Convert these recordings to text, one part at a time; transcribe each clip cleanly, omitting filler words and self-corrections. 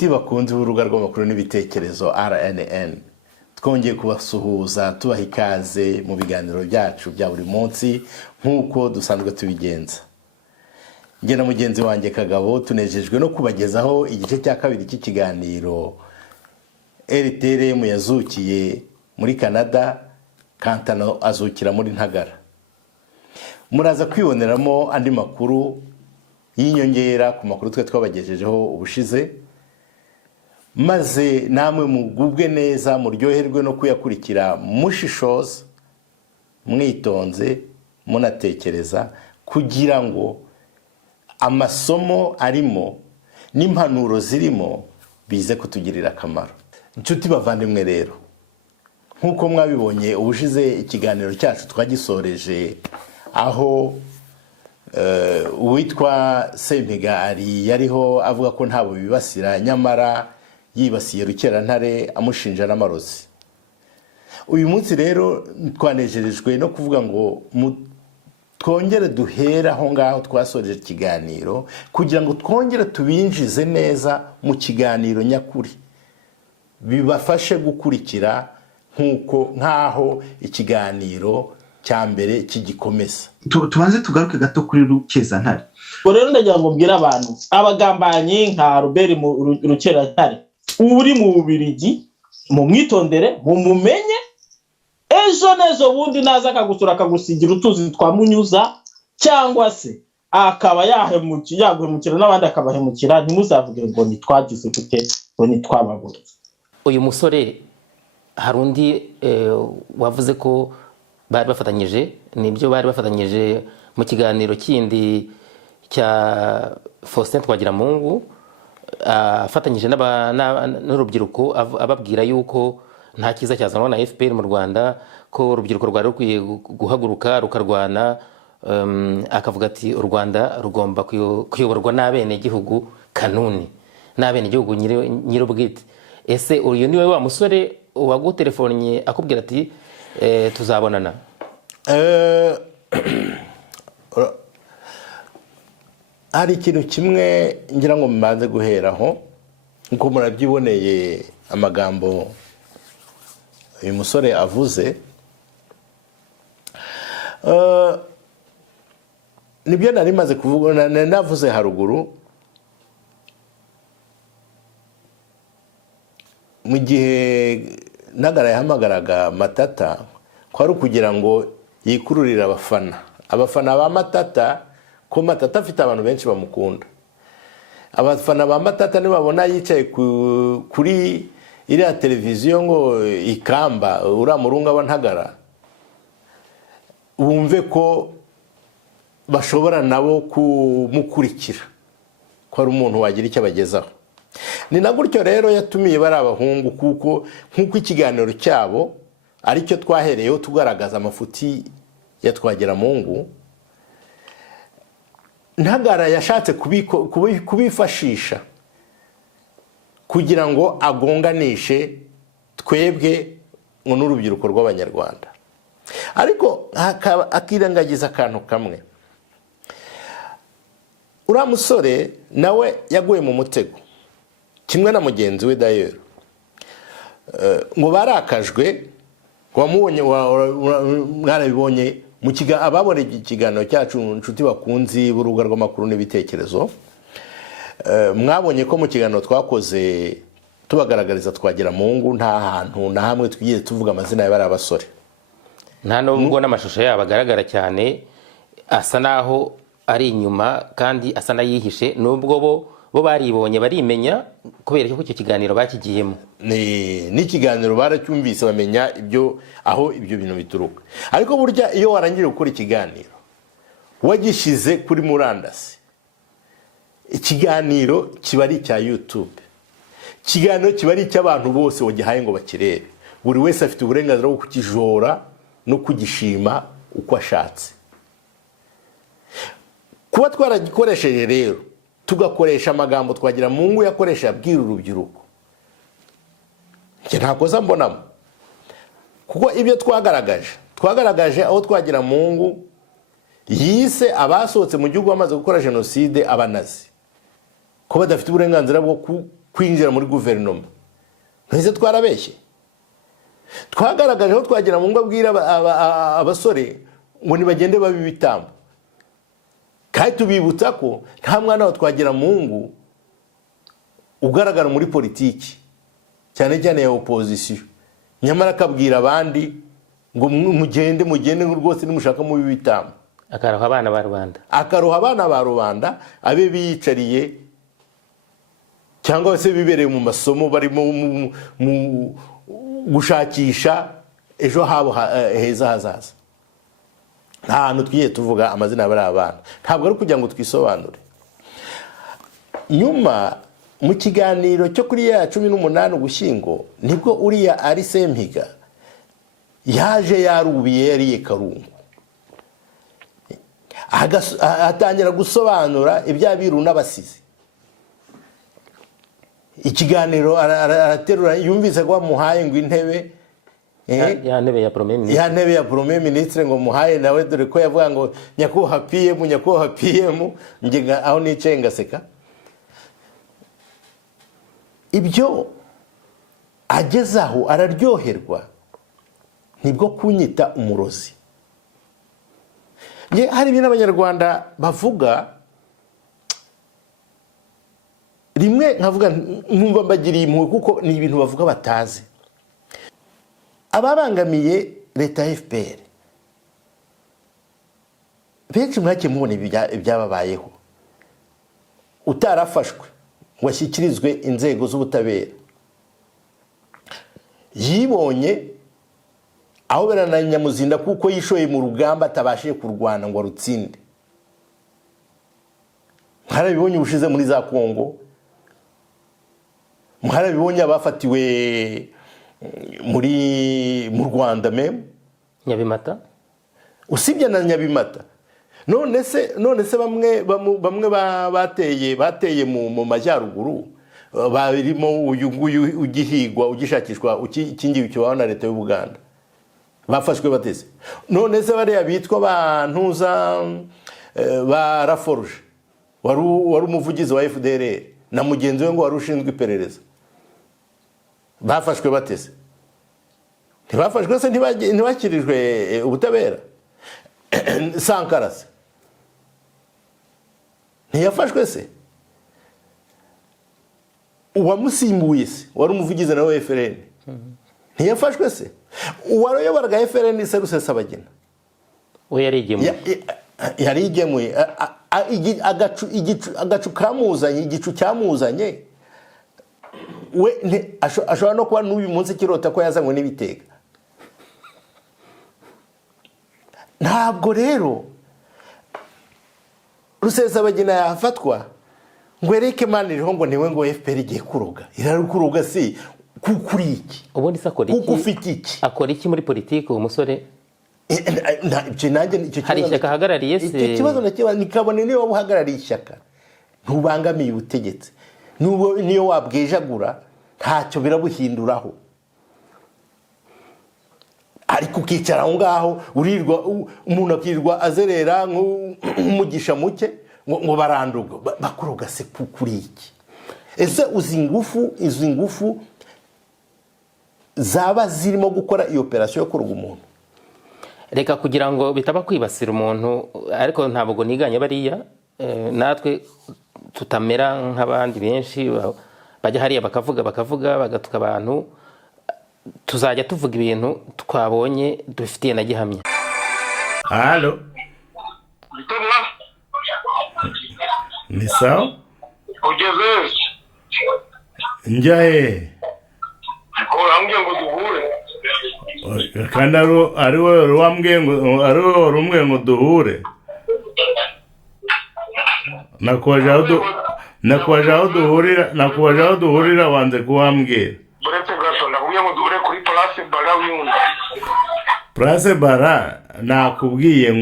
Nshuti bakunze urubuga rw'amakuru n'ibitekerezo RNN, twongeye kubasuhuza tubaha ikaze mu biganiro byacu bya buri munsi nk'uko dusanzwe tubigenza. Njye na mugenzi wanjye Kagabo tunejejwe no kubagezaho igice cya kabiri cy'ikiganiro RTRM yazukiye muri Canada, Kantano azukira muri Ntagara. Muraza kwiboneramo andi makuru y'inyongera ku makuru twe twabagejejeho ubushize, maze namwe mugubwe neza muryoherwe no kuyakurikira mushishoza, mwitonze, munatekereza kugira ngo amasomo arimo n'impanuro zirimo bize kutugirira akamaro. Nshuti bavandimwe rero, nkuko mwabibonye ubushize ikiganiro cyacu twagisoreje aho uwitwa Sempiga ari yariho avuga ko ntabo bibasira, nyamara yibasiye Rukerantare amushinja n'amarozi. Uyu munsi rero twanejerejwe no kuvuga ngo twongere duhera aho ngaho twasoreje ikiganiro kugira ngo twongere tubinjize neza mu kiganiro nyakuri, bibafashe gukurikira nkaho ikiganiro cya mbere kigikomeza. Tubanze tugaruke gato kuri Rukezantare. Rero ndagira ngo mbwira abantu abagambanyi nka Robert Rukerantare uri mu Bubiligi, mu mwitondere, mu mumenye, ejo nezo bundi naza akagusura akagusigira utuzi twa munyuza, cyangwa se akaba yahemukira n'abandi akabahemukira, ntimuzavuge ngo nitwagize gute ngo nitwababura. Uyu musore hari undi wavuze ko bari bafatanyije, nibyo bari bafatanyije mu kiganiro kindi cya Faustin Twagiramungu, afatanyije n'urubyiruko ababwira yuko nta kiza cyazanwa na FPR mu Rwanda, ko urubyiruko rwari rukwiye guhaguruka rukarwana. Akavuga ati u Rwanda rugomba kuyoborwa n'abenegihugu kanuni, n'abenegihugu nyir'ubwite. Ese uyu niwe wa musore wagutelefonnye akubwira ati tuzabonana? Hari ikintu kimwe ngira ngo mbanze guheraho, nko murabyiboneye amagambo uyu musore avuze. Nibyo nari maze kuvuga, navuze haruguru, mu gihe Ntagara yahamagaraga Matata kwari kugira ngo yikururira abafana ba Matata, ko Matata afite abantu benshi bamukunda. Abafana ba Matata nibabona yicaye kuri iriya televiziyo ngo Ikamba, uriya murunga wa Ntagara, bumve ko bashobora nabo kumukurikira, ko ari umuntu wagira icyo abagezaho. Ni na gutyo rero yatumiye bari abahungu, kuko nk'uko ikiganiro cyabo aricyo twahereyeho tugaragaza amafuti ya Twagiramungu, Ntagara yashatse kubifashisha kugira ngo agonganishe twebwe n'urubyiruko rw'Abanyarwanda. Ariko akirengagiza akantu kamwe. Uriya musore nawe yaguye mu mutego kimwe na mugenzi we Dayero, ngo barakajwe. Wamubonye, mwarabibonye ababonye ikiganiro cyacu Nshuti bakunzi b'urubuga rw'amakuru n'ibitekerezo, mwabonye ko mu kiganiro twakoze tubagaragariza Twagiramungu nta hantu na hamwe twigiye tuvuga amazina y'abari abasore, nta nubwo n'amashusho yabo agaragara cyane, asa naho ari inyuma kandi asa nayihishe, nubwo bo baribonye barimenya kubera ko icyo kiganiro bakigiyemo. N'ikiganiro baracyumvise bamenya aho ibyo bintu bituruka. Ariko burya iyo warangije gukora ikiganiro wagishize kuri murandasi, ikiganiro kiba ari icya YouTube, ikiganiro kiba ari icy'abantu bose wagihaye ngo bakirebe. Buri wese afite uburenganzira bwo kukijora no kugishima uko ashatse. Kuba twaragikoresheje rero tugakoresha amagambo Twagiramungu yakoresha abwira urubyiruko, ntakoza mbonamo, kuko ibyo twagaragaje aho Twagiramungu yise abasohotse mu gihugu bamaze gukora jenoside abanazi, ko badafite uburenganzira bwo kwinjira muri guverinoma. Ntese twarabeshye. Twagaragaje aho twagira mu ngo abwira abasore ngo nibagende babi bitambo. Kandi tubibutsa ko nta mwana wa twagira mu ngo ugaragara muri politiki cyane cyane ya opposition. Nyamara akabwira abandi ngo mugende rwose nimushaka mu bitambo. akaroha abana ba rubanda. Akaroha abana ba rubanda abe biyicariye cyangwa se bibereye mu masomo barimo mu gushakisha ejo habo heza hazaza. Nta hantu twiye tuvuga amazina y'abari abana, ntabwo ari kugira ngo twisobanure. Nyuma mu kiganiro cyo kuri ya 18 Ugushyingo nibwo uriya ari Sempiga yaje yarubiye yariye Karungu, atangira gusobanura ibyabiru n'abasizi. Ikiganiro araterura, yumvise ko bamuhaye ngo intebe ya ntebe ya premier ministre ngo muhaye nawe, dore ko yavuga ngo nyakubahwa PM nge aho nicaye ngaseka. Ibyo agezaho araryoherwa, nibwo kunyita umurozi. Hari ibintu abanyarwanda bavuga rimwe nkavuga nkumva mbagiriye impuhwe kuko ni ibintu bavuga batazi. Ababangamiye leta ya FPR benshi mwake mubona ibyababayeho, utarafashwe ngo ashyikirizwe inzego z'ubutabera, yibonye aho berana Nyamuzinda kuko yishoye mu rugamba atabashije kurwana ngo rutsinde. Mwarabibonye ubushize muri za Kongo, mwarabibonye abafatiwe mu Rwanda meme Nyabimata, usibye na Nyabimata. None se bamwe bateye mu majyaruguru barimo uyu nguyu ugihigwa ugishakishwa ukingiwe cyo na leta y'u Buganda, bafashwe bateze. None se bariya bitwa bantuza baraforuje wari umuvugizi wa FDLR na mugenzi we ngo wari ushinzwe iperereza, bafashwe bateze. Ntibafashwe se ntibakirijwe ubutabera? Sankara se ntiyafashwe se? Uwamusimbuye se wari umuvugizi na FRN ntiyafashwe se? Uwayoboraga FRN se Rusesabagina we yarigemuye agacu kamuzanye, igicu cyamuzanye we ashobora no kuba n'uyu munsi kirota ko yazanywe n'ibitega. Ntabwo rero Rusesabagina yafatwa ngo ereke maniriho ngo niwe ngo FPR igiye kuroga. Irarukuroga si kukuri iki? Ubundi sakora iki? Kuko ufite iki? Akora iki muri politiki uwo musore? Hari ishyaka ahagarariye se? Icyo kibazo nikabone niyo wabuhagarariye ishyaka ntubangamiye ubutegetsi, niyo wabwejagura ntacyo birabuhinduraho. Ariko ukicara aho ngaho urirwa umuntu akirirwa azerera nk'umugisha muke ngo baranduga bakuroga se kuri iki? Ese uzi ingufu zaba zirimo gukora iyo operation yo kuroga umuntu? Reka kugira ngo bitaba kwibasira umuntu, ariko ntabwo niganye bariya natwe tutamera nk'abandi benshi bajya hariya bakavuga bagatuka abantu. Tuzajya tuvuga ibintu twabonye dufitiye na gihamya. Halo, ni sawa? Ugeze njaye urambye ngo duhure? Kandi ari wowe wambwiye ngo duhure. Nakubaje aho duhurira wanze kuwambwira. Buretse gato nakubwiye ngo duhure kuri Place Bara wiyunda. Place Bara nakubwiye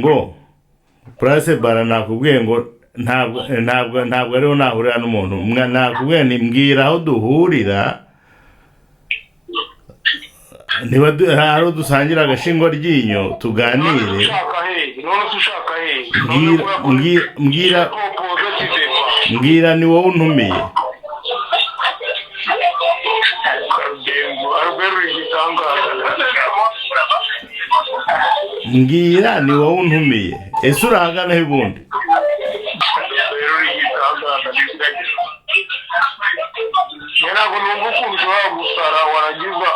ngo ntabwo ariho nahurira n'umuntu. Nakubwiye ni mbwira aho duhurira, niba hari dusangira agashingo ryinyo tuganire. Mbwira ni wowe untumiye. mbwira ni wowe untumiye ese urahagana he bundi ntabwo numva ukuntu ushobora gusara waragiza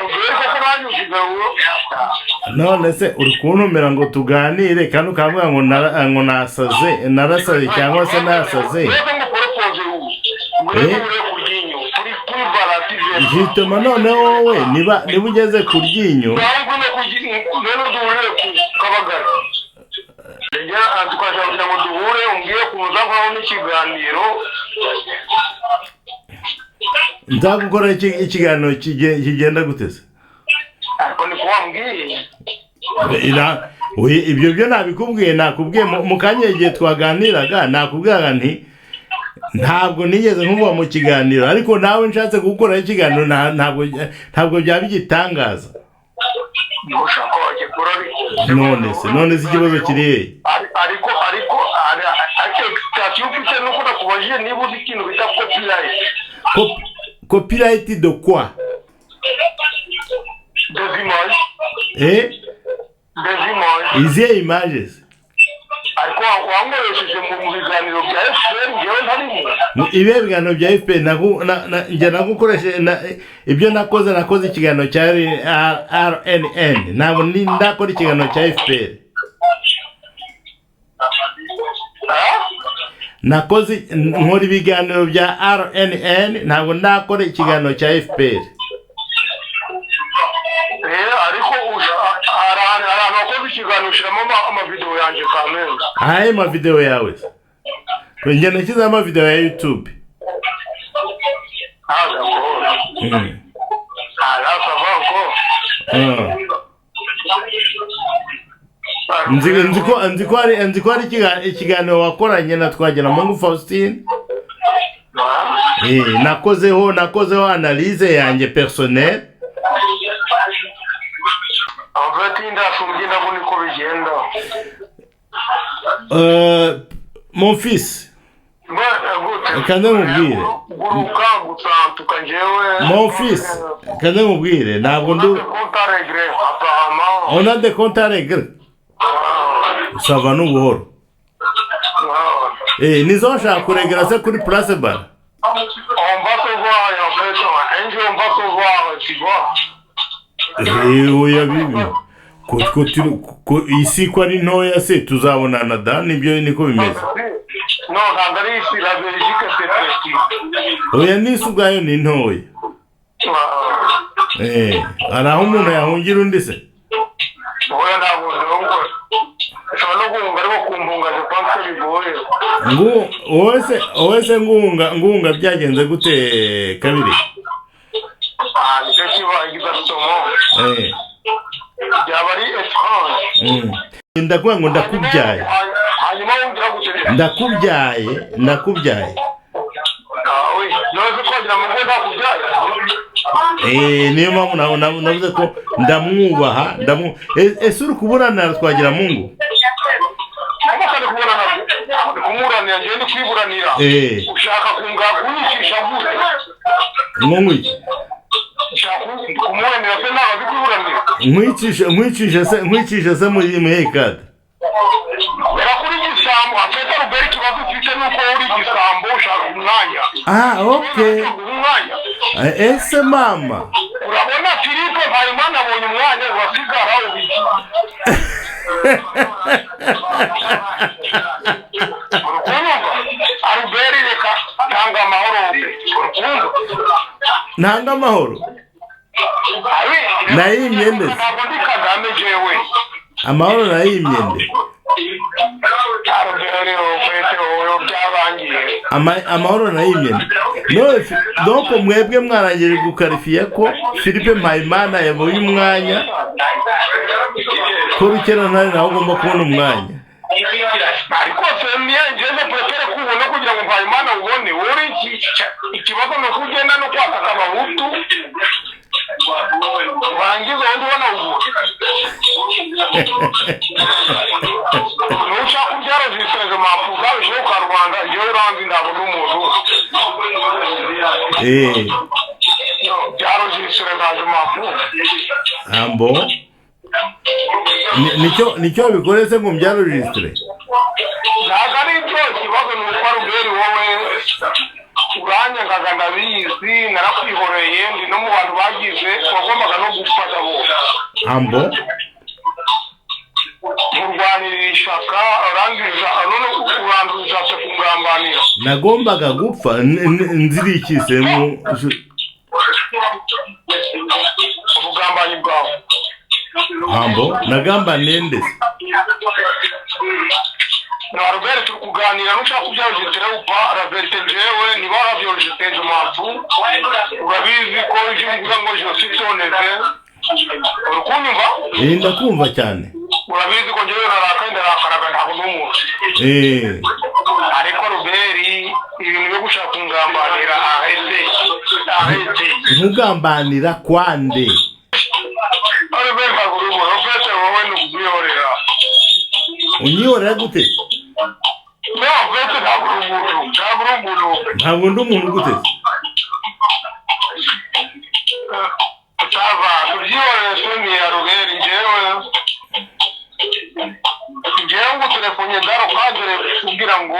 rubere koko nanjye usigaye none se uri kuntumira ngo tuganire kandi ukavuga ngo narasaze cyangwa se nasaze jitoma none wowe niba ugeze ku ryinyo tukashakira ngo duhure umbwire kuza nkaho n'ikiganiro nzagukora ikiganiro kigenda guteze ariko niko wambwiye ibyo byo nakubwiye mu kanya igihe twaganiraga nakubwiraga nti ntabwo nigeze nkuva mu kiganiro ariko nawe nshatse gukora ikiganiro ntabwo byaba igitangaza none se ikibazo kiri hehe ariko explication ufite nuko nakubajije niba uzi ikintu bita copyright copyright de quoi des images des images izihe images ariko wangoresheje mu biganiro bya FPR ngewe ntarimo ibihe biganiro bya FPR njye nagukoreshe ibyo nakoze ikiganiro cya RNN ntabwo ndakora ikiganiro cya FPR nkora ibiganiro bya RNN ntabwo ndakora ikiganiro cya FPR ariko ahantu wakoze ikiganiro ushyiramo amavideo yanjye kamena ahaye amavideo yawe njye nashyizeho amavideo ya YouTube nzi ko hari ikiganiro wakoranye na Twagiramungu Faustin nakozeho analyse yanjye personnel mon fils kandi mubwire kandi mubwire ntabwo on a des comptes à régler ça va n'ubuhoro nizo nshaka kuregera se kuri place bar oya bibi isi ko ari ntoya se tuzabonana da nibyo niko bimeze ntabwo ari isi la Belgique c'est petit oya n'isi ubwayo ni ntoya hari aho umuntu yahungira undi se oya ntabwo ndongo ushobora no guhunga ariko kumbunga je pense bigoye wowe se ngunga byagenze gute kabiri nicyo kiba exactement byaba ari étrange ndakuvuga ngo ndakubyaye hanyuma wumvira gute ndakubyaye oui none twagira ngo ndakubyaye niyo mpamvu navuze ko ndamwubaha ese uri kuburanira Twagiramungu kumuranira njye ndi kwiburanira ushaka kunyicisha gute nk'iki kumuranira se ntabwo azi kwiburanira nkwicisha se muri hekade kuri igisambo afite ruberi ikibazo ufite nuko uri igisambo ushaka umwanya okay ese mama urabona Philippe Mpayimana abonye umwanya urasigara ubiki aruberi reka tanga amahoro ntanga amahoro nayimye ndetse ntabwo ndi Kagame jewe amahoro nayimye nde amahoro nayimye nde donc mwebwe mwarangije gukarifiye ko Philippe Mpayimana yabonye umwanya ko rukena nawe ugomba kubona umwanya ariko semye njyewe prefere kubona kugira ngo Mpayimana ubone uri ikibazo no kugenda no kwataka abahutu bangiza undi ubona ubu nushaka kubyara ziseze mafuza bishoye kwa Rwanda njyewe uranzi ndabona umuntu byaro ziseze ndaje mafuza ambo nicyo bikoretse ngo mbyarujistre ntabwo ari ibyo ikibazo ni uko Robert wowe uranyangaga ndabizi narakwihoreye ndi no mu bantu bagize wagombaga no gufata bose ambo urwanirira ishaka urangiza none urandurira se kungambanira nagombaga gupfa nzirikise mu ubugambanyi bwawe ambo nagambaniye ndetse na Robert turi kuganira nushaka kubyarujitira upa Robert jewe niba warabyarujitije mafu urabizi ko ije mvuga ngo je sitoneze urukunyumva ndakumva cyane urabizi ko jewe narakaraga ntabwo n'umuntu ariko Robert ibintu byo gushaka kungambanira ahetse ntugambanira kwande Robert baguru Robert wowe n'ubwihorera unyihorera gute ntabwo ndi umuntu gute utava tubyihorere soni ya Robert njyewe ngo telefone daro kadere kugira ngo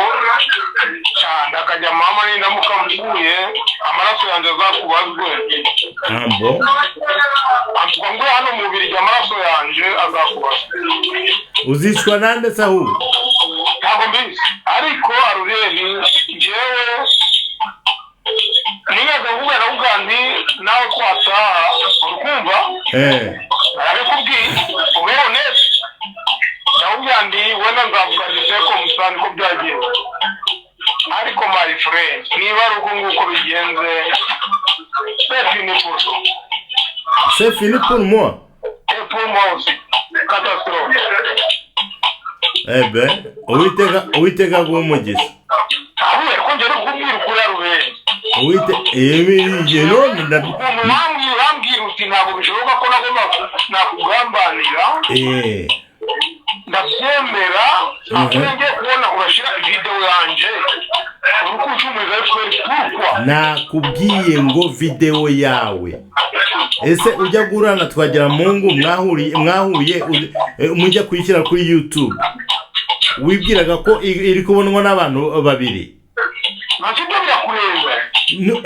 cyanda akajya mama ni namukampuye amaraso yanjye azakubazwe ambo amvuga ngo hano mu Bubiligi amaraso yanjye azakubazwe uzicwa nande sahu ntabwo mbizi ariko Robert njyewe niyaga ngubera ugandi nawe twataha urukumva arabikubwiye ubeho neza ndawubyandi wena nzavuga giseko musani ko byagiye ariko my friend niba ari uko nguko bigenze c'est fini pour moi aussi catastrophe uwiteka guumugisha ahuye ko ngere kubwira ukuri Robert wambwira uti ntabwo bishoboka ko nakugambanira ndabyemera ngiye kubona urashyira video yanjye urukucumuza pourquoi nakubwiye ngo video yawe ese ujya gurana twagira Mungu mwahuye mujya kuyishyira kuri YouTube wibwiraga ko iri kubonwa n'abantu babiri nacyo birakureba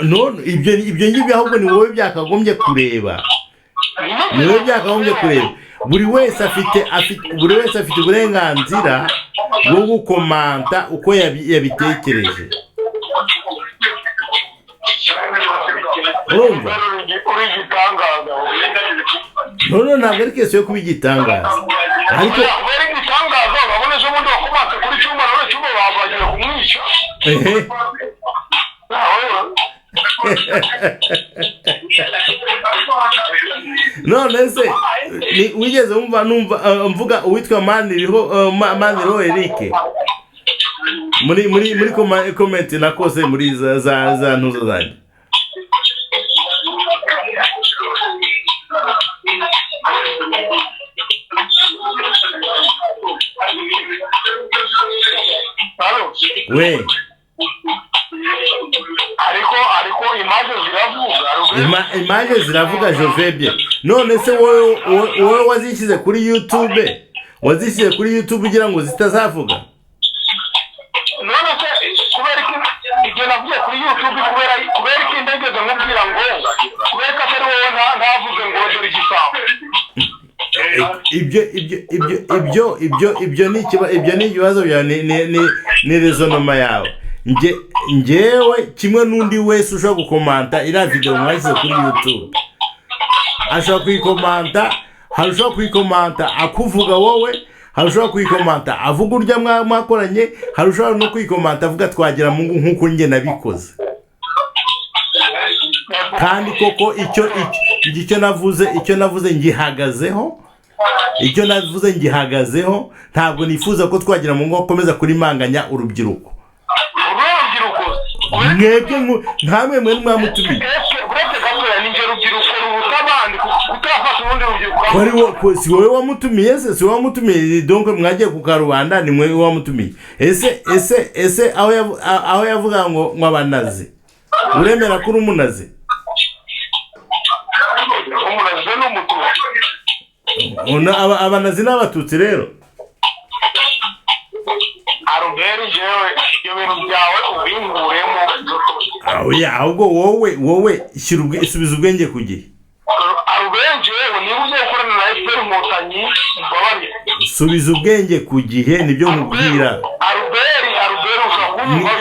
no ibyo ngibyo ahubwo ni wowe byakagombye kureba buri wese afite uburenganzira bwo gukomanta uko yabitekereje urumva none ntabwo ari kese yo kuba igitangaza ariko none se wigeze mvuga uwitwa Maniriho Eric muri comment nakose muri za ntuzo zanjye we ariko image ziravuga Jovebye none se wowe wazishyize kuri YouTube kugira ngo zitazavuga none se kubera ibyo navuye kuri YouTube kubera ko indege zamubwira ngo kubera ko atari wowe ntavuze ngo dore igisambo ibyo ni ikibazo bya ni rezonoma yawe ngewe kimwe n'undi wese ushobora gukomanta iriya video mwashyize kuri YouTube ashobora kuyikomanta harushaho kuyikomanta akuvuga wowe harushaho kuyikomanta avuga urya mwakoranye harushaho no kuyikomanta avuga twagira Mungu nk'uko njye nabikoze kandi koko icyo navuze ngihagazeho ntabwo nifuza ko twagira Mungu akomeza kurimanganya urubyiruko mwebwe nkamwe mwamutumiye si wowe wamutumiye si wowe wamutumiye donc mwagiye ku karubanda ni mwe wamutumiye ese aho yavuga ngo mwabanaze uremera ko umunaze abanazi n'abatutsi rero aruberi jewe ibyo bintu byawe ubinguremo ahubwo wowe subiza ubwenge ku gihe aruberi jewe niba ugiye gukorana na FPR Inkotanyi mbabari subiza ubwenge ku gihe nibyo nkubwira aruberi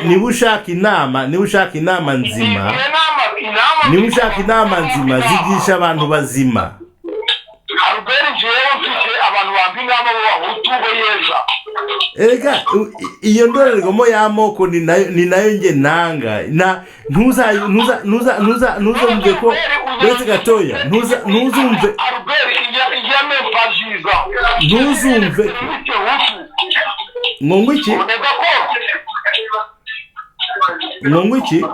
niba ushaka inama nzima niba ushaka inama nzima zigisha abantu bazima aruberi jewe mfite abantu bambi inama b'abahutu bo yeza erega iyo ndorerwamo y'amoko ni nayo nge nanga ntuzumve ko uretse gatoya ntuzumve ngo iki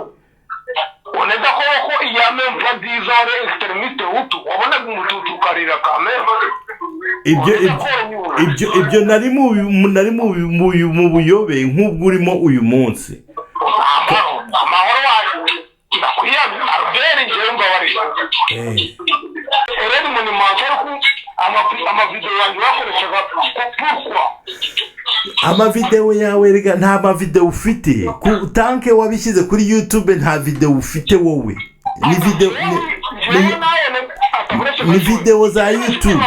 unaweza ko iyame mfadiza ore extremiste hutu wabona gumututu karira kame ibyo nari mu buyobe nk'ubwo urimo uyu munsi amahoro wacu ndakwiye aruberi ngewe mbabari eredi mu nimanzara ku amavideo yanjye bakoreshaga pourquoi amavideo yawe rega nta mavideo ufite tanke wabishyize kuri YouTube nta video ufite wowe ni video za YouTube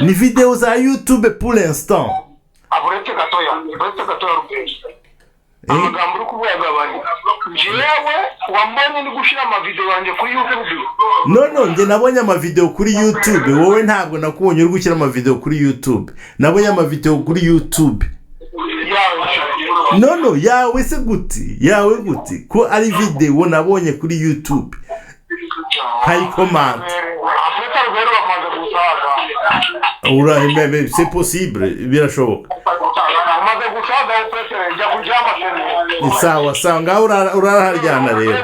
ni video za YouTube pour l'instant aburetse gatoya amagambo uri kubuyagabanya njyewe wambonye ndi gushyira amavideo yanjye kuri YouTube no nge nabonye amavideo kuri YouTube wowe ntabwo nakubonye uri gushyira amavideo kuri YouTube nabonye amavideo kuri YouTube yawe se guti ko ari video nabonye kuri YouTube high command c'est possible birashoboka sawa ngaho uraraharyana rero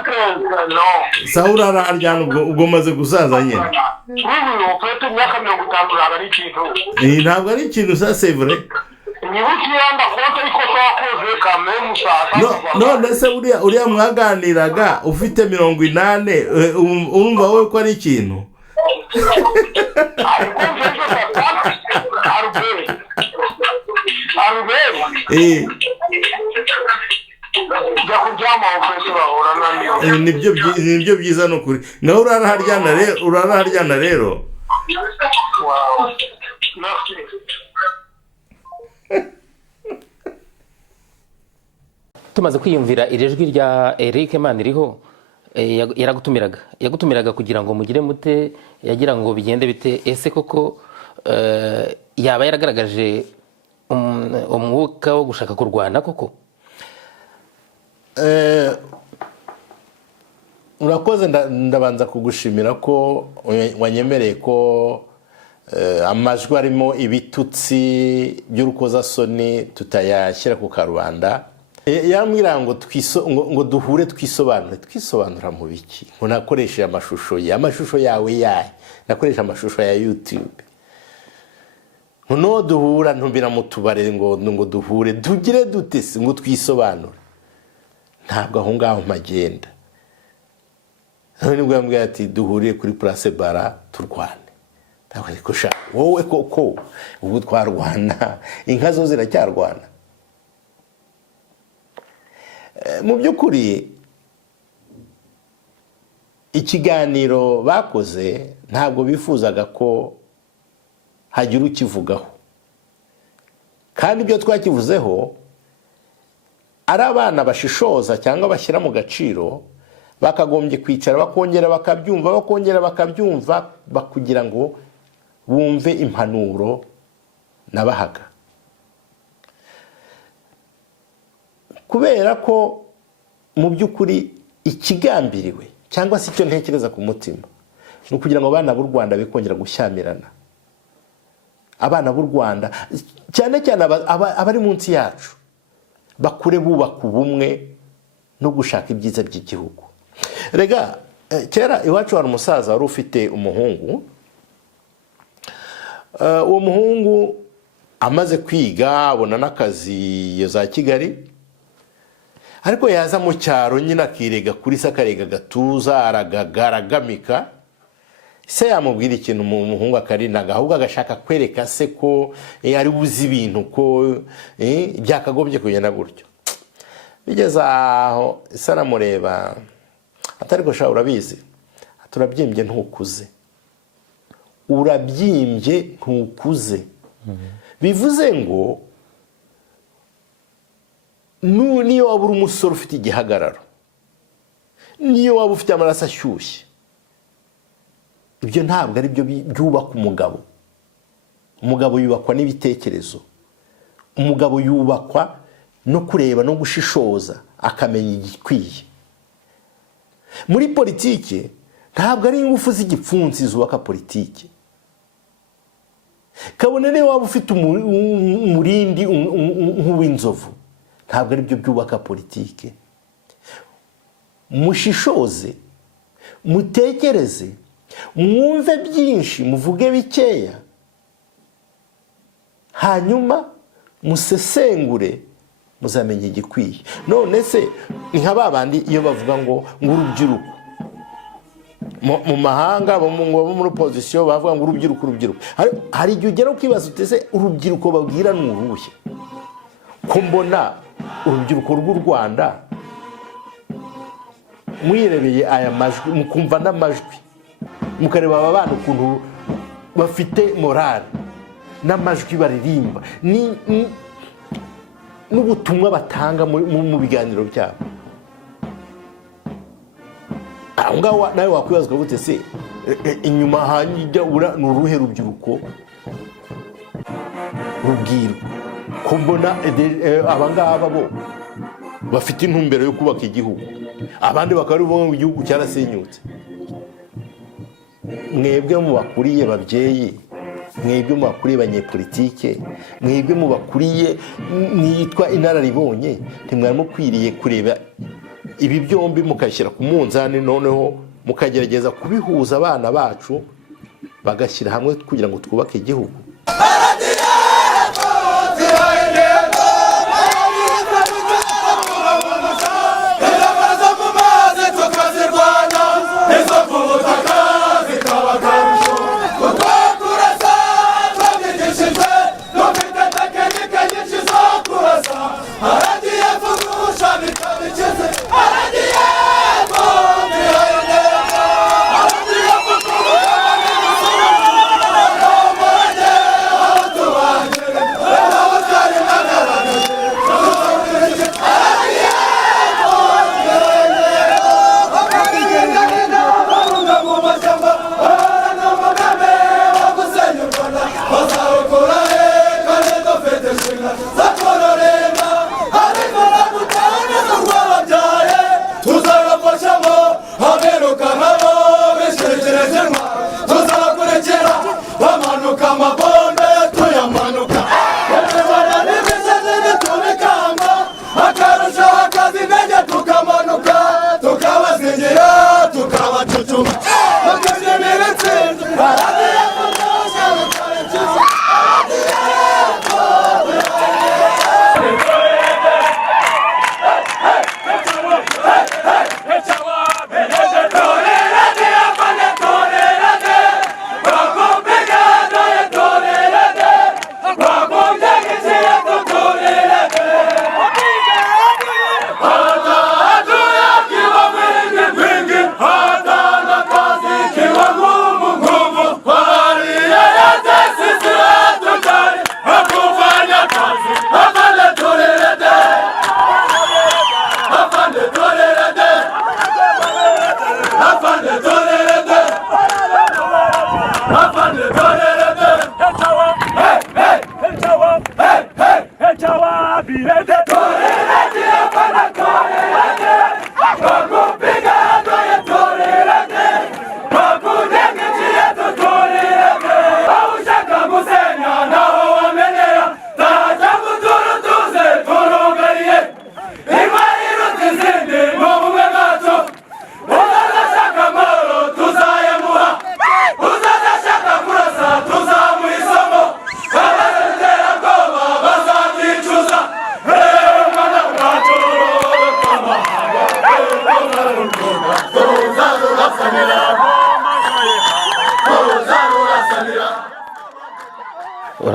sawa uraraharyana ubwo maze gusaza nyine ntabwo ari ikintu sa c'est vrai none se uriya mwaganiraga ufite 80 urumva wowe ko ari ikintu nibyo byiza no kuri ngaho uraraharyana rero tumaze kwiyumvira iri jwi rya Eric Maniriho yagutumiraga kugira ngo mugire mute yagira ngo bigende bite ese koko yaba yaragaragaje umwuka wo gushaka kurwana koko urakoze ndabanza kugushimira ko wanyemereye ko amajwi arimo ibitutsi by'urukozasoni tutayashyira ku karubanda yambwira ngo duhure twisobanura mu biki ngo nakoresheje amashusho yawe nakoresha amashusho ya YouTube no duhura ntumbira mu tubare ngo duhure tugire dutese ngo twisobanure ntabwo aho ngaho magenda none nibwo yambwiye ati duhuriye kuri Place Bara turwane ntabwo ariko sha wowe koko ubu twarwana inka zo ziracyarwana mu by'ukuri ikiganiro bakoze ntabwo bifuzaga ko hagira ukivugaho kandi ibyo twakivuzeho ari abana bashishoza cyangwa bashyira mu gaciro bakagombye kwicara bakongera bakabyumva kugira ngo bumve impanuro nabahaga kubera ko mu by'ukuri ikigambiriwe cyangwa se icyo ntekereza ku mutima ni ukugira ngo abana b'u Rwanda bikongera gushyamirana abana b'u Rwanda cyane abari munsi yacu bakure bubaka ubumwe no gushaka ibyiza by'igihugu rega kera iwacu hari umusaza wari ufite umuhungu uwo muhungu amaze kwiga abona n'akazi yo za Kigali ariko yaza mu cyaro nyine akirega kuri sakarega gatuza aragagamika se yamubwira ikintu umuhungu akarinaga ahubwo agashaka kwereka se ko ari buzi ibintu ko byakagombye kugenda gutyo. Bigeze aho se aramureba atari gusha urabizi turabyimbye ntukuze, urabyimbye ntukuze. Bivuze ngo niyo waba uri umusore ufite igihagararo, niyo waba ufite amaraso ashyushye, ibyo ntabwo ari byo byubaka umugabo. Umugabo yubakwa n'ibitekerezo, umugabo yubakwa no kureba no gushishoza akamenya igikwiye. Muri politike ntabwo ari ingufu z'igipfunsi zubaka politike. Kabone niyo waba ufite umurindi nk'uw'inzovu, ntabwo ari byo byubaka politike. Mushishoze, mutekereze, mwumve byinshi, muvuge bikeya, hanyuma musesengure, muzamenye igikwiye. None se ni nka babandi iyo bavuga ngo urubyiruko mu mahanga bo muri opposition bavuga ngo urubyiruko. Hari igihe ugera ukibaza utese urubyiruko babwira n'uruhe? Ko mbona urubyiruko rw'u Rwanda mwirebeye aya majwi, mukumva n'amajwi, mukareba aba bana ukuntu bafite morale n'amajwi baririmba n'ubutumwa batanga mu biganiro byabo. Aho ngaho nawe wakwibazwa gute se inyuma hanyijya ni uruhe rubyiruko rubwirwa? Ko mbona abangaba bo bafite intumbero yo kubaka igihugu, abandi bakaruvuga ngo igihugu cyarasenyutse. Mwebwe mubakuriye babyeyi, mwebwe mubakuriye banyepolitike, mwebwe mubakuriye mwitwa inararibonye, ntimwari mukwiriye kureba ibi byombi mukashyira ku munzani, noneho mukagerageza kubihuza abana bacu bagashyira hamwe kugira ngo twubake igihugu.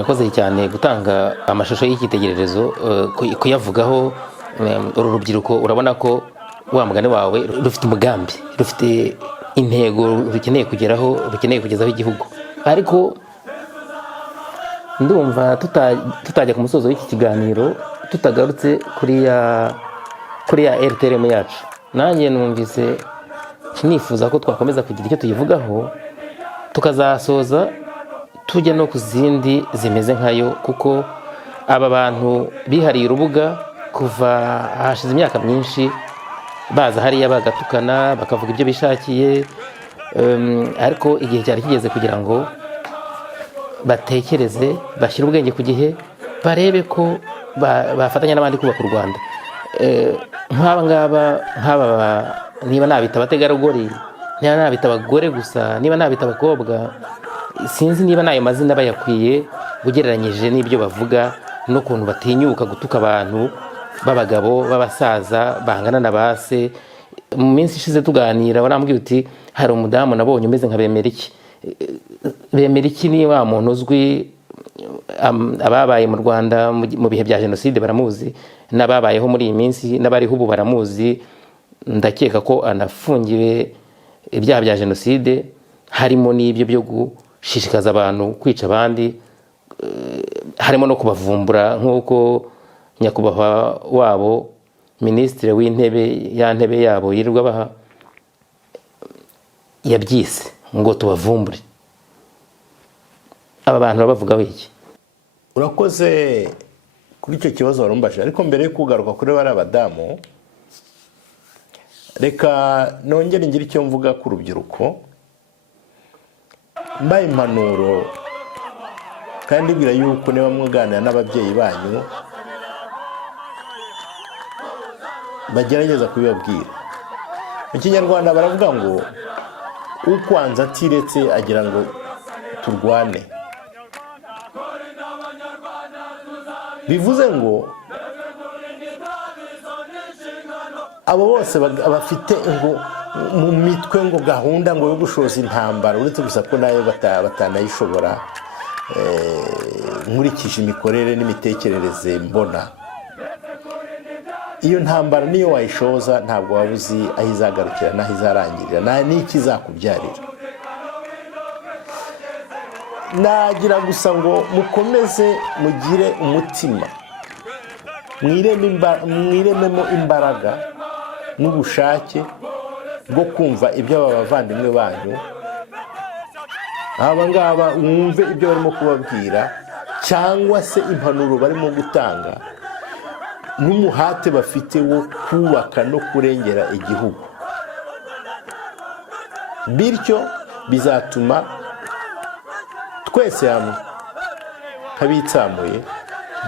urakoze cyane gutanga amashusho y'icyitegererezo, kuyavugaho. Uru rubyiruko urabona ko wa mugani wawe rufite umugambi, rufite intego rukeneye kugeraho, rukeneye kugezaho igihugu. Ariko ndumva tutajya ku musozo w'iki kiganiro tutagarutse kuri ya RTRM yacu. Nanjye numvise nifuza ko twakomeza kugira icyo tuyivugaho, tukazasoza tujya no ku zindi zimeze nkayo, kuko aba bantu bihariye urubuga kuva hashize imyaka myinshi, baza hariya bagatukana bakavuga ibyo bishakiye, ariko igihe cyari kigeze kugira ngo batekereze, bashyire ubwenge ku gihe, barebe ko bafatanya n'abandi kubaka u Rwanda. nk'aba niba nabita abategarugori, niba nabita abagore gusa, niba nabita abakobwa, sinzi niba nayo mazina bayakwiye ugereranyije n'ibyo bavuga n'ukuntu batinyuka gutuka abantu b'abagabo b'abasaza bangana na base. Mu minsi ishize tuganira warambwiye uti hari umudamu nabonye umeze nka Bemeriki. Bemeriki ni wa muntu uzwi, ababaye mu Rwanda mu bihe bya jenoside baramuzi, n'ababayeho muri iyi minsi n'abariho ubu baramuzi. Ndakeka ko anafungiwe ibyaha bya jenoside, harimo n'ibyo byo gushishikaza abantu kwica abandi, harimo no kubavumbura nk'uko nyakubahwa wabo minisitiri w'intebe, ya ntebe yabo yirirwa baha, yabyise ngo tubavumbure. Aba bantu bavugaho iki? Urakoze kuri icyo kibazo warumbaje, ariko mbere yo kugaruka kuri bari abadamu, reka nongere ngire icyo mvuga ku rubyiruko. Mbaye impanuro kandi bwira yuko niba mwaganira n'ababyeyi banyu bagerageza kubibabwira. Mu Kinyarwanda baravuga ngo ukwanza atiretse agira ngo turwane. Bivuze ngo abo bose bafite ngo mu mitwe ngo gahunda ngo yo gushoza intambara, uretse gusa ko nayo batanayishobora, nkurikije imikorere n'imitekerereze mbona. Iyo ntambara niyo wayishoza ntabwo waba uzi aho izagarukira n'aho izarangirira n'iki izakubyarira. Nagira gusa ngo mukomeze mugire umutima, mwirememo imbaraga n'ubushake bwo kumva ibyo aba bavandimwe banyu, aba ngaba wumve ibyo barimo kubabwira cyangwa se impanuro barimo gutanga, n'umuhate bafite wo kubaka no kurengera igihugu. Bityo bizatuma twese hamwe nk'abitsamuye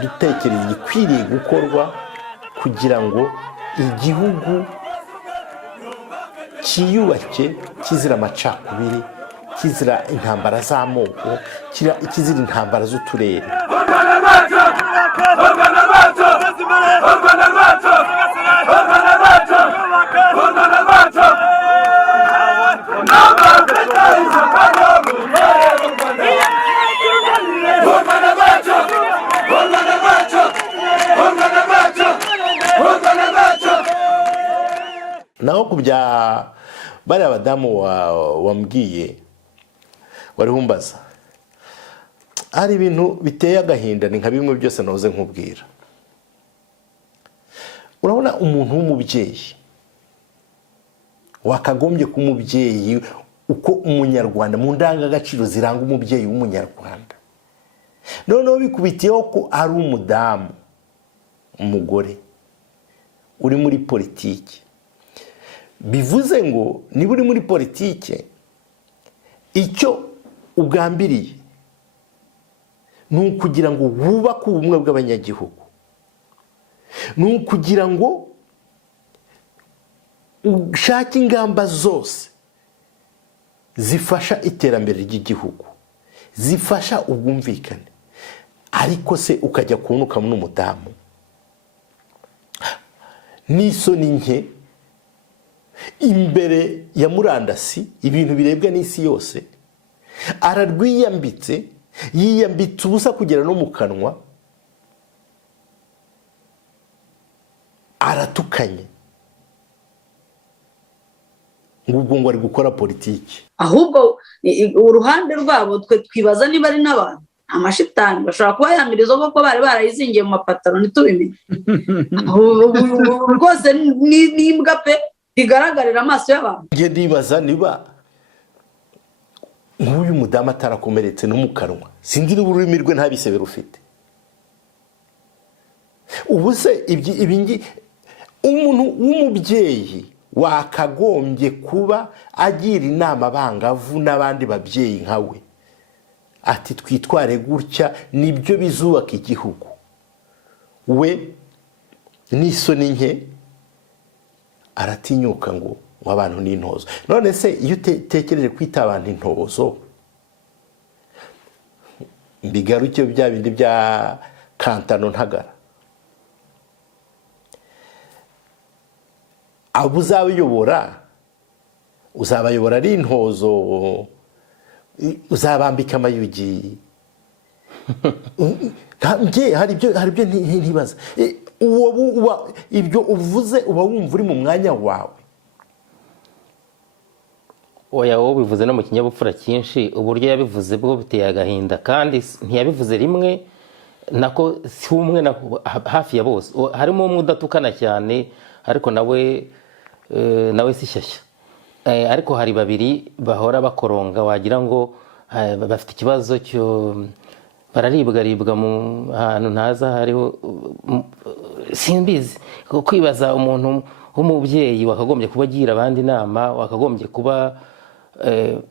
dutekereza igikwiriye gukorwa kugira ngo igihugu cyiyubake kizira amacakubiri, kizira intambara z'amoko, kizira intambara z'uturere. Naho kubya bari abadamu wambwiye wari humbaza, hari ibintu biteye agahinda, ni nka bimwe byose nahoze nkubwira. Urabona umuntu w'umubyeyi wakagombye ku mubyeyi uko umunyarwanda mu ndangagaciro ziranga umubyeyi w'umunyarwanda, noneho bikubitiyeho ko ari umudamu, umugore uri muri politiki. Bivuze ngo niba uri muri politiki, icyo ugambiriye ni ukugira ngo wubake ubumwe bw'abanyagihugu, ni ukugira ngo ushake ingamba zose zifasha iterambere ry'igihugu, zifasha ubwumvikane. Ariko se ukajya kubona ukabona umudamu n'isoni nke imbere ya murandasi, ibintu birebwa n'isi yose, ararwiyambitse yiyambitse ubusa kugera no mu kanwa, aratukanye ngubwo ngo ari gukora politiki. Ahubwo uruhande rwabo twe twibaza niba ari n'abantu amashitani bashobora kuba yamirizo kuko bari barayizingiye mu mapataro ntitubimenye. Rwose n'imbwa pe bigaragarira amaso y'abantu. Ngiye ndibaza niba nk'uyu mudamu atarakomeretse no mu kanwa, sindi n'ururimi rwe nta bisebe rufite. Ubu se ibingi umuntu w'umubyeyi wakagombye kuba agira inama abangavu n'abandi babyeyi nkawe ati twitware gutya nibyo bizubaka igihugu. We n'isoni nke aratinyuka ngo abantu n'intozo. None se iyo utekereje kwita abantu intozo, mbigaruke bya bindi bya Kantano Ntagara, abo uzabayobora ari intozo, uzabambika amayugi. hari ibyo ntibaza. Ibyo uvuze uba wumva uri mu mwanya wawe. Oya, wowe bivuze no mu kinyabupfura cyinshi, uburyo yabivuze bwo biteye agahinda, kandi ntiyabivuze rimwe, nako si umwe hafi ya bose. Harimo umwe udatukana cyane ariko nawe si shyashya, ariko hari babiri bahora bakoronga wagira ngo bafite ikibazo cyo bararibwa mu hantu ntaza hariho simbizi. Kwibaza umuntu w'umubyeyi wakagombye kuba agira abandi inama, wakagombye kuba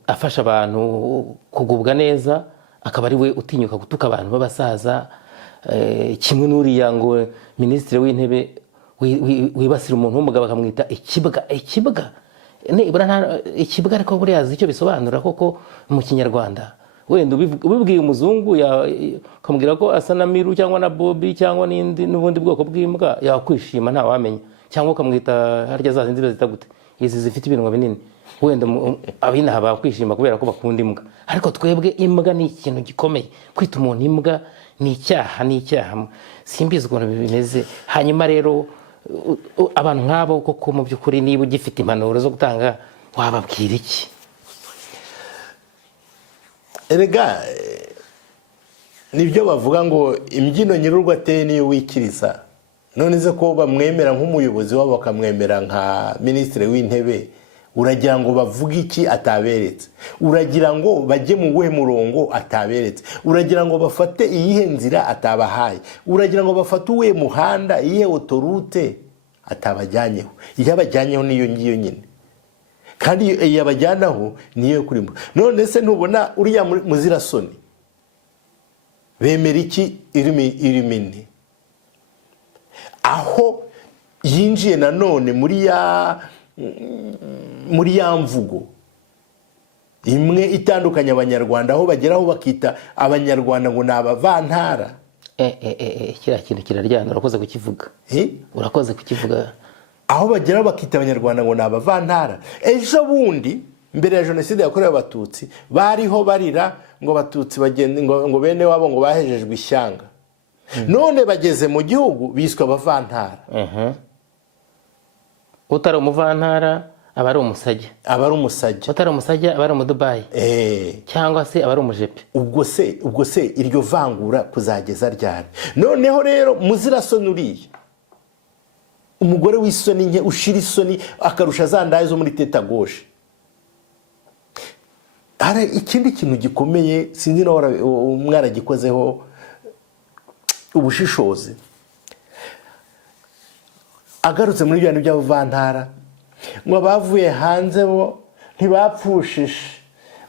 afasha abantu kugubwa neza, akaba ari we utinyuka gutuka abantu b'abasaza, kimwe n'uriya ngo minisitiri w'intebe wibasira umuntu w'umugabo akamwita ikibwa. Ikibwa ariko buriya azi icyo bisobanura koko mu Kinyarwanda. Wenda ubibwiye umuzungu ukamubwira ko asa na Miru cyangwa na Bobi cyangwa n'ubundi bwoko bw'imbwa, yakwishima ntawamenya. Cyangwa ukamwita harya za zindi zita gute, izi zifite ibinwa binini, wenda abinaha bakwishima kubera ko bakunda imbwa. Ariko twebwe imbwa ni ikintu gikomeye. Kwita umuntu imbwa ni icyaha. Simbizi ukuntu bimeze. Hanyuma rero abantu nk'abo koko mu by'ukuri niba ugifite impanuro zo gutanga wababwira iki? Erega nibyo bavuga ngo imbyino nyir'urwo ateye niyo wikiriza. None ze ko bamwemera nk'umuyobozi wabo bakamwemera nka minisitiri w'intebe, uragira ngo bavuge iki ataberetse? Uragira ngo bajye mu wuhe murongo ataberetse? Uragira ngo bafate iyihe nzira atabahaye? Uragira ngo bafate uwe muhanda, iyihe otorute atabajyanyeho? Iyo abajyanyeho niyo ngiyo nyine, kandi iyo abajyanaho niyo kuri mbu. None se ntubona uriya muzirasoni bemera iki irimini aho yinjiye nanone muri ya mvugo imwe itandukanye abanyarwanda, aho bageraho bakita abanyarwanda ngo ni abavantara. Kiriya kintu kiraryana, urakoze kukivuga. Urakoze kukivuga. Aho bageraho bakita abanyarwanda ngo ni abavantara. Ejo bundi mbere ya jenoside yakorewe abatutsi bariho barira ngo abatutsi bagende ngo bene wabo ngo bahejejwe ishyanga. None bageze mu gihugu biswe abavantara. Utari umuvantara aba ari umusajya. Utari umusajya aba ari umudubayi. Cyangwa se aba ari umujepe. Ubwo se iryo vangura kuzageza ryari? Noneho rero muzirasoni uriya umugore w'isoni nke ushira isoni akarusha za ndaye zo muri teta gauche. Hari ikindi kintu gikomeye sinzi no mwaragikozeho ubushishozi. Agarutse muri byantu by'abavantara ngo bavuye hanze bo ntibapfushije,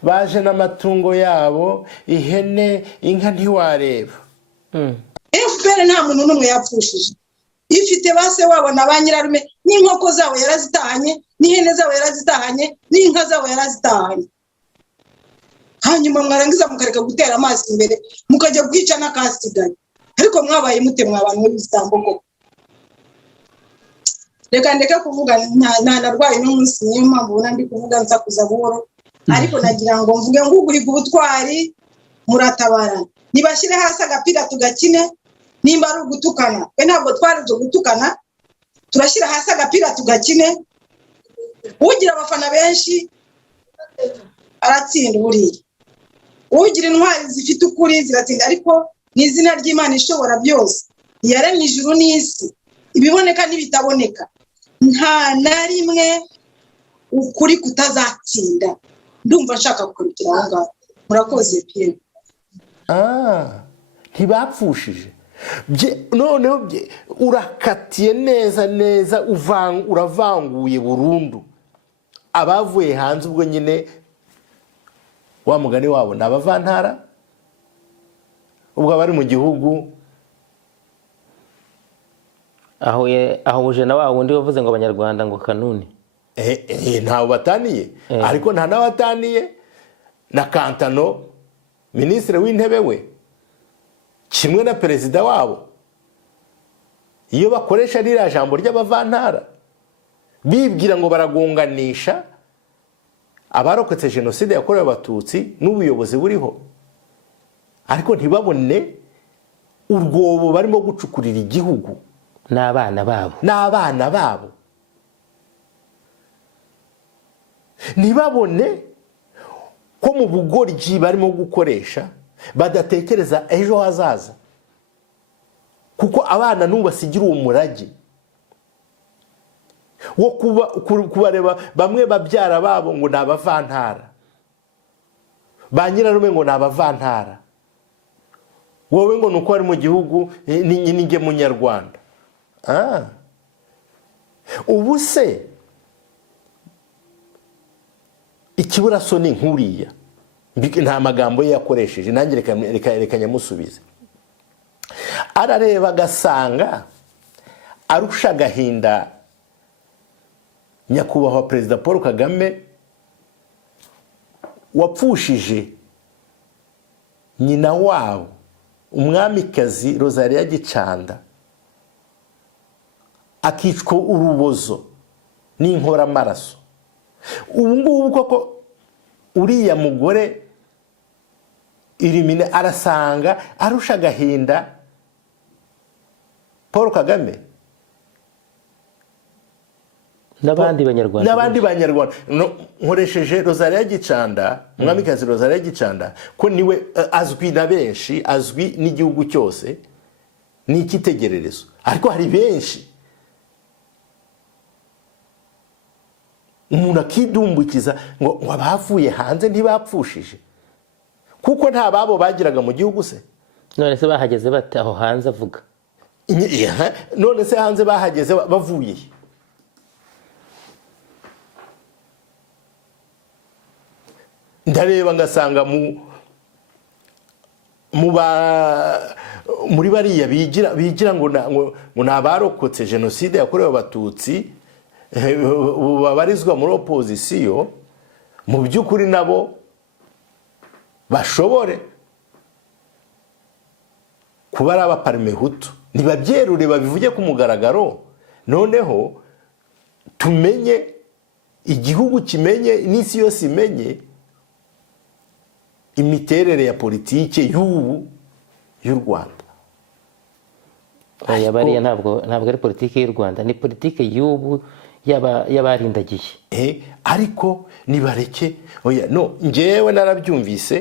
baje n'amatungo yabo, ihene, inka ntiwareba. FPR nta muntu n'umwe yapfushije. Ifite base wabo na ba nyirarume, n'inkoko zabo yarazitahanye, n'ihene zabo yarazitahanye, n'inka zabo yarazitahanye. Hanyuma mwarangiza mukareka gutera amazi imbere mukajya bwica n'akasigaye. Ariko mwabaye mute mwabantu b'isamboko. Reka ndeke kuvuga narwaye n'umunsi, niyo mpamvu ubona ndi kuvuga nsakuza buhoro. Ariko nagira ngo mvuge ngo uguri kubutwari muratabarana nibashyire hasi agapira tugakine nimba ari ugutukana we ntabwo twarizo gutukana turashyira hasi agapira tugakine ugira abafana benshi aratsinda buriya ugira intwari zifite ukuri ziratsinda ariko ni izina ry'Imana ishobora byose yaremye ijuru n'isi ibiboneka n'ibitaboneka nta na rimwe ukuri kutazatsinda ndumva nshaka kukurikira aho ngaho murakoze Pierre. Ntibapfushije noneho urakatiye neza uravanguye burundu abavuye hanze ubwo nyine wa mugani wabo ni abavantara ubwo bari mu gihugu aho uje na wa wundi wavuze ngo abanyarwanda ngo kanuni ntawe bataniye ariko nta n'abataniye na Kantano minisitiri w'intebe we kimwe na perezida wabo iyo bakoresha ririya jambo ry'abavantara bibwira ngo baragunganisha abarokotse jenoside yakorewe abatutsi n'ubuyobozi buriho ariko ntibabone urwobo barimo gucukurira igihugu n'abana babo ntibabone ko mu bugoryi barimo gukoresha badatekereza ejo hazaza kuko abana n'ubasigira umurage wo kubareba bamwe babyara babo ngo ni abavantara ba nyirarume ngo ni abavantara wowe ngo nuko ari mu gihugu ninge munyarwanda ubu se ikiburasoni nkuriya nta magambo ye yakoresheje nanjye reka nyamusubize arareba agasanga arusha agahinda nyakubahwa perezida Paul Kagame wapfushije nyina wabo umwamikazi Rosalie Gicanda akicwa urubozo n'inkora amaraso ubu ngubu koko uriya mugore Irimine arasanga arusha agahinda Paul Kagame n'abandi banyarwanda nkoresheje Rosalie Gicanda umwamikazi Rosalie Gicanda ko niwe azwi na benshi azwi n'igihugu cyose ni ikitegererezo ariko hari benshi umuntu akidumbukiza ngo abavuye hanze ntibapfushije kuko nta babo bagiraga mu gihugu se none se bahageze bate aho hanze avuga none se hanze bahageze bavuye ndareba ngasanga muri bariya bigira ngo nabarokotse jenoside yakorewe abatutsi babarizwa muri opozisiyo mu by'ukuri nabo bashobore kuba ari abaparimehutu ntibabyerure babivuge ku mugaragaro noneho tumenye igihugu kimenye n'isi yose imenye imiterere ya politike y'ubu y'u Rwanda bariya ntabwo ari politike y'u Rwanda ni politike y'ubu y'abarindagiye ariko nibareke njyewe narabyumvise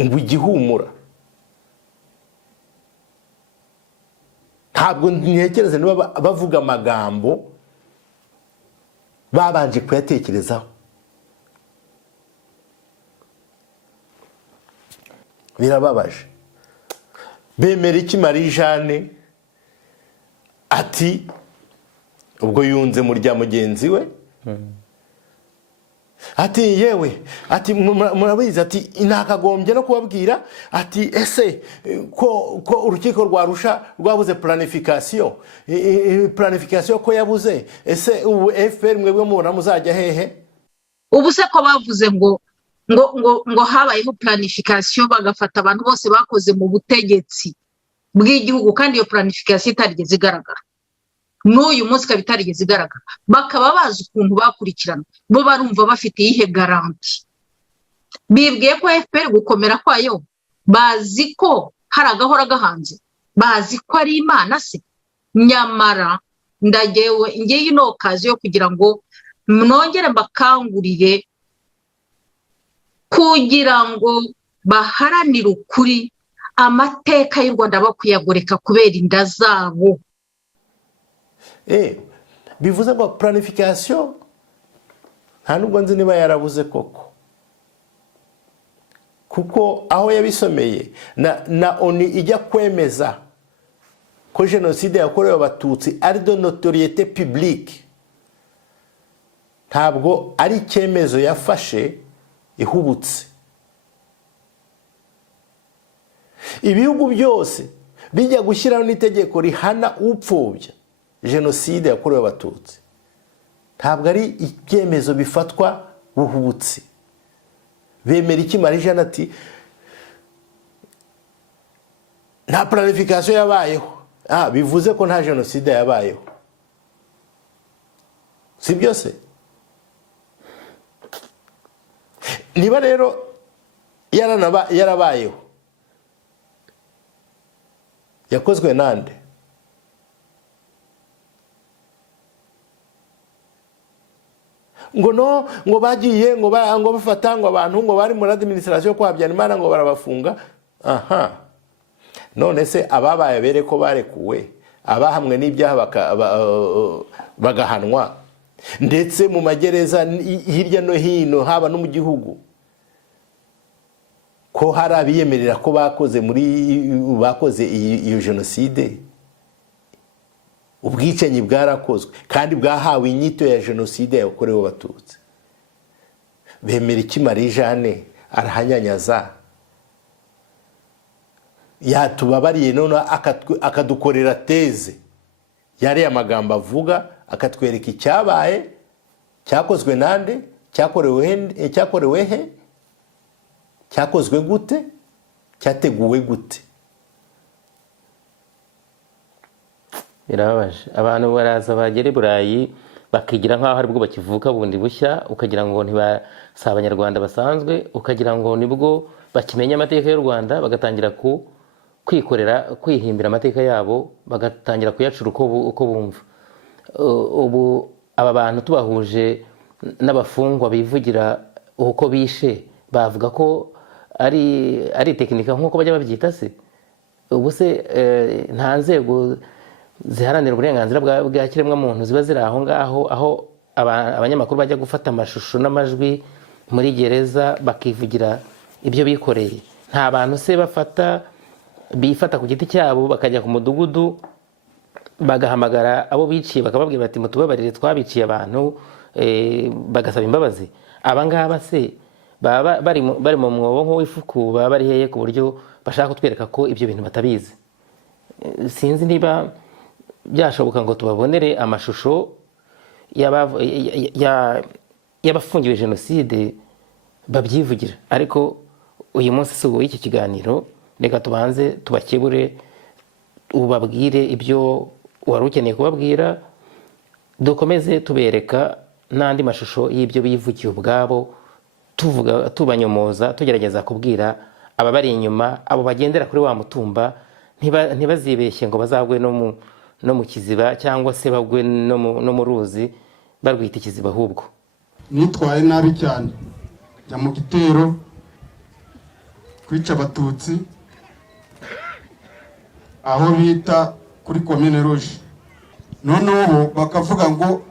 ngo igihumura ntabwo ntekereza niba bavuga amagambo babanje kuyatekerezaho birababaje bemera iki Marie Jeanne ati ubwo yunze mu rya mugenzi we ati yewe ati murabizi ati inakagombye no kubabwira ati ese ko urukiko rwarusha rwabuze planification ko yabuze ese ubu FPR mwebwe mubona muzajya hehe ubu se ko bavuze ngo habayeho planification bagafata abantu bose bakoze mu butegetsi bw'igihugu kandi iyo planification itarigeze igaragara n'uyu munsi ikaba itarigeze igaragara bakaba bazi ukuntu bakurikirana bo barumva bafite iyihe garanti bibwiye ko FPR gukomera kwayo bazi ko hari agahora gahanze, bazi ko ari Imana se. Nyamara ngiye ino kazi yo kugira ngo nongere mbakangurire kugira ngo baharanire ukuri, amateka y'u Rwanda bakuyagoreka kubera inda zabo. Bivuze ngo planification nta nubwo nzi niba yarabuze koko, kuko aho yabisomeye na ONU ijya kwemeza ko jenoside yakorewe abatutsi ari de notoriété publique, ntabwo ari icyemezo yafashe ihubutse. Ibihugu byose bijya gushyiraho n'itegeko rihana upfobya jenoside yakorewe abatutsi, ntabwo ari ibyemezo bifatwa buhubutse. Bemera iki Marie-Jeanne ati nta planification yabayeho, bivuze ko nta jenoside yabayeho, si byose? Niba rero yarabayeho, yakozwe nande? ngo bagiye ngo bafata ngo abantu ngo bari muri administration kwa Habyarimana ngo barabafunga. None se ababaye bere ko barekuwe, abahamwe n'ibyaha bagahanwa, ndetse mu magereza hirya no hino haba no mu gihugu, ko hari abiyemerera ko bakoze iyo jenoside. Ubwicanyi bwarakozwe kandi bwahawe inyito ya jenoside yakorewe abatutsi. Bemera iki Marie-Jeanne arahanyanyaza? Yatubabariye none akadukorera teze yari amagambo avuga, akatwereka icyabaye, cyakozwe nande, cyakorewe he, cyakozwe gute, cyateguwe gute. Birababaje. Abantu baraza bagera i Burayi bakigira nk'aho aribwo bakivuka bundi bushya, ukagira ngo si Abanyarwanda basanzwe, ukagira ngo nibwo bakimenya amateka y'u Rwanda, bagatangira kwihimbira amateka yabo, bagatangira kuyacura uko bumva. Ubu aba bantu tubahuje n'abafungwa bivugira uko bishe, bavuga ko ari tekinika nk'uko bajya babyita se. Ubu se nta nzego ziharanira uburenganzira bwa kiremwamuntu ziba ziri aho ngaho, aho abanyamakuru bajya gufata amashusho n'amajwi muri gereza bakivugira ibyo bikoreye? Nta bantu se bifata ku giti cyabo bakajya ku mudugudu bagahamagara abo biciye bakababwira bati mutubabarire twabiciye abantu, bagasaba imbabazi? Aba ngaba se baba bari mu mwobo nk'uw'ifuku, baba bari heye ku buryo bashaka kutwereka ko ibyo bintu batabizi? Sinzi niba byashoboka ngo tubabonere amashusho y'abafungiwe jenoside babyivugira. Ariko uyu munsi si uw'iki kiganiro, reka tubanze tubakebure, ubabwire ibyo wari ukeneye kubabwira, dukomeze tubereka n'andi mashusho y'ibyo bivugiye ubwabo, tubanyomoza, tugerageza kubwira ababari inyuma, abo bagendera kuri wa mutumba, ntibazibeshye ngo bazagwe no mu kiziba, cyangwa se bagwe no mu ruzi barwita ikiziba. Ahubwo nitwaye nabi cyane, jya mu gitero kwica abatutsi aho bita kuri Komine Rouge. Noneho bakavuga ngo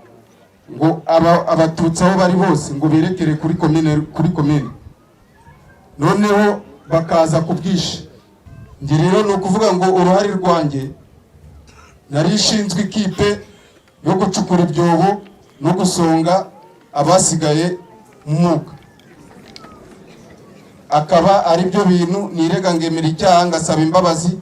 abatutsi aho bari bose ngo berekere kuri komine, noneho bakaza kubwisha. Ndi rero ni ukuvuga ngo uruhare rwanjye nari ishinzwe ikipe yo gucukura ibyobo no gusonga abasigaye mu mwuka, akaba ari byo bintu nirega ngemera icyaha ngasaba imbabazi.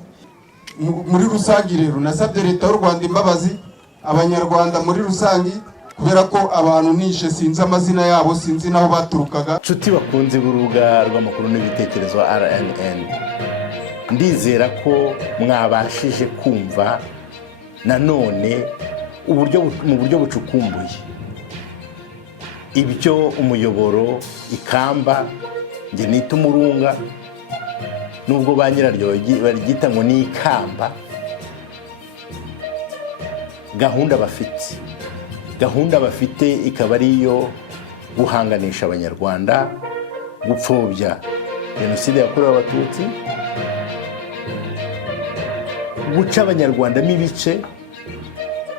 Muri rusange rero nasabye leta y'u Rwanda imbabazi, abanyarwanda muri rusange, kubera ko abantu nishe sinzi amazina yabo, sinzi naho baturukaga. Nshuti bakunze b'urubuga rw'amakuru n'ibitekerezo RNN, ndizera ko mwabashije kumva nanone mu buryo bucukumbuye ibyo umuyoboro Ikamba njye nita umurunga nubwo ba nyiraryo baryita ngo ni ikamba. Gahunda bafite ikaba ari iyo guhanganisha abanyarwanda, gupfobya jenoside yakorewe abatutsi, guca abanyarwandamo ibice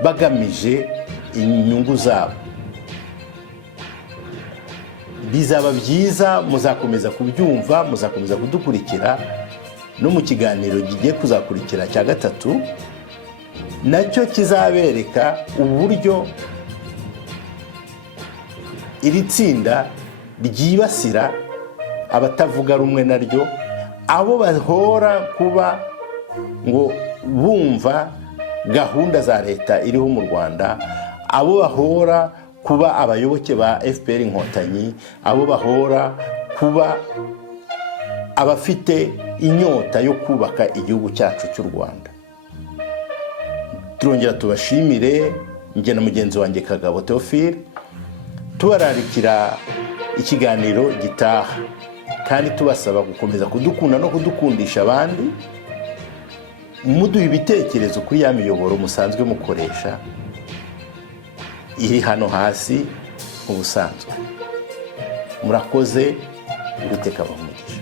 bagamije inyungu zabo. Bizaba byiza, muzakomeza kubyumva, muzakomeza kudukurikira no mu kiganiro kigiye kuzakurikira cya gatatu, nacyo kizabereka uburyo iri tsinda ryibasira abatavuga rumwe naryo, abo bahora kuba ngo bumva gahunda za leta iriho mu Rwanda, abo bahora kuba abayoboke ba FPR Inkotanyi, abo bahora kuba abafite inyota yo kubaka igihugu cyacu cy'u Rwanda. Turongera tubashimire, njye na mugenzi wanjye Kagabo Theophile, tubararikira ikiganiro gitaha, kandi tubasaba gukomeza kudukunda no kudukundisha abandi, muduha ibitekerezo kuri ya miyoboro musanzwe mukoresha iri hano hasi ubusanzwe. Murakoze, Uwiteka abahe umugisha.